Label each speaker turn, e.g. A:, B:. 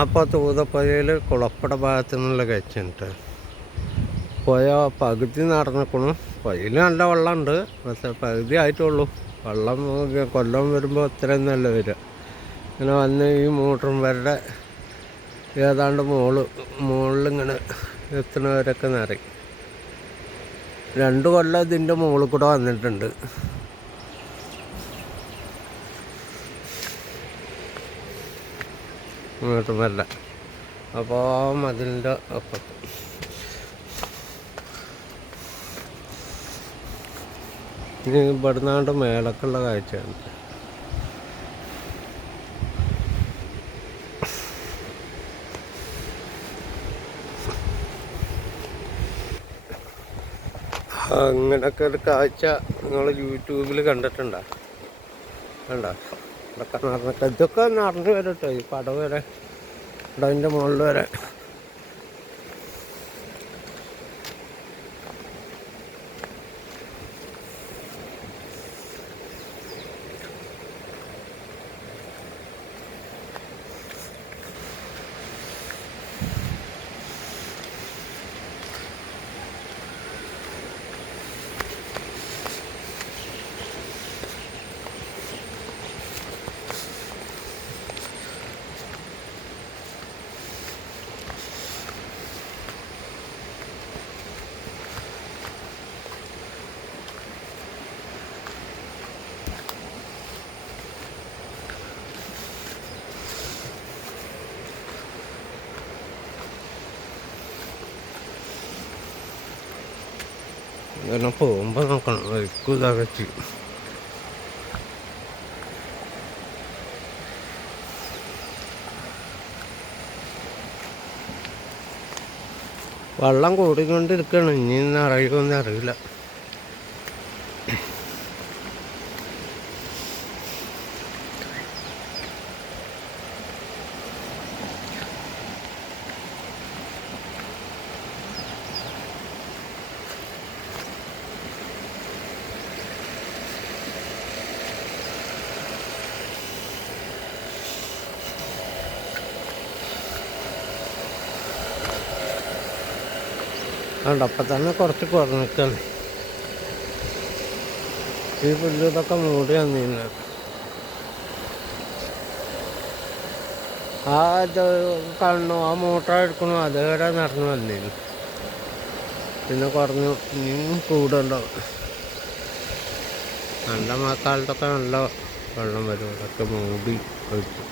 A: അപ്പോൾ തൂതപ്പുഴയിൽ കുളപ്പട ഭാഗത്തു നിന്നുള്ള കഴിച്ചിട്ട് പുഴ പകുതി നടന്നിക്കണു. പുഴയിൽ നല്ല വെള്ളമുണ്ട് പക്ഷെ പകുതി ആയിട്ടുള്ളൂ. വെള്ളം കൊല്ലം വരുമ്പോൾ ഇത്രയും നല്ല വരിക ഇങ്ങനെ വന്ന് ഈ മോട്ടറും വരുടെ ഏതാണ്ട് മോൾ മുകളിലിങ്ങനെ എത്തുന്നവരൊക്കെ നിറയും. രണ്ട് കൊല്ലം ഇതിന്റെ മുകളിൽ കൂടെ വന്നിട്ടുണ്ട്. വല്ല അപ്പോൾ മതിലിന്റെ അപ്പുറത്ത്. ഇനി ഇവിടുന്നാണ്ട് മേലക്കുള്ള കാഴ്ചയാണ്. അങ്ങനൊക്കെ ഒരു കാഴ്ച നിങ്ങൾ യൂട്യൂബിൽ കണ്ടിട്ടുണ്ടോ? കണ്ട? ഇതൊക്കെ നടന്നൊക്കെ ഇതൊക്കെ നടന്നു വരട്ടോ. ഈ പടവ് വരെ. പടവിന്റെ മുകളിൽ വരെ. ഇങ്ങനെ പോകുമ്പോൾ നോക്കണം. വഴിക്കും ഇതൊക്കെ ചെയ്യും വെള്ളം കൂടിക്കൊണ്ടിരിക്കണം. ഇനി ഇന്ന് അറിയുമെന്ന് അറിയില്ല. അതുകൊണ്ട് അപ്പം തന്നെ കുറച്ച് കുറഞ്ഞിട്ടാണ് ഈ പുല്ല് ഇതൊക്കെ മൂടി വന്നിരുന്നു. ആ ഇത് കണ്ണു ആ മോട്ടർ എടുക്കണു അതുവരെ നടന്നു വന്നിരുന്നു. പിന്നെ കുറഞ്ഞു ഇനിയും കൂടുണ്ടാവും നല്ല മഴക്കാലത്തൊക്കെ നല്ല വെള്ളം വരും. അതൊക്കെ മൂടി ഒഴിച്ചു.